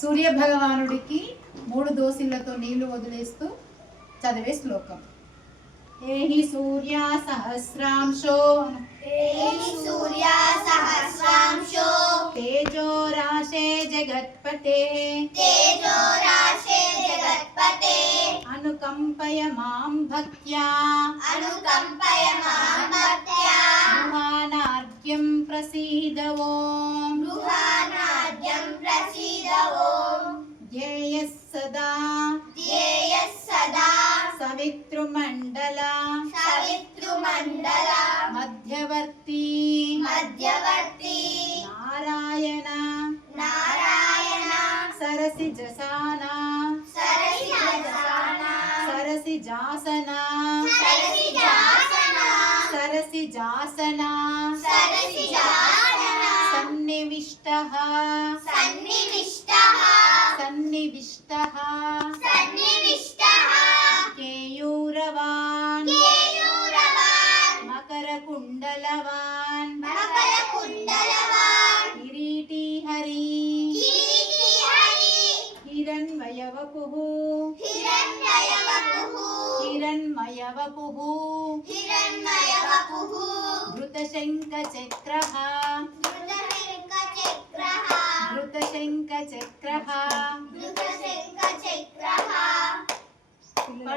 సూర్య భగవానుడికి 3 దోసిళ్లతో నీళ్లు వదిలేస్తూ చదివే శ్లోకం. ఏహి సూర్య సహస్రాంశో తేజో రాశే జగత్పతే అనుకంపయ మాం భక్త్యా గృహానార్ఘ్యం ప్రసీద ఓం ధ్యేయః సదా సవితృమండల మధ్యవర్తి నారాయణ సరసిజాసన సన్నివిష్టః కేయూరవాన్ మకరకుండలవాన్ కిరీటిహరి హిరణ్మయవపుః ధృతశంఖచక్రః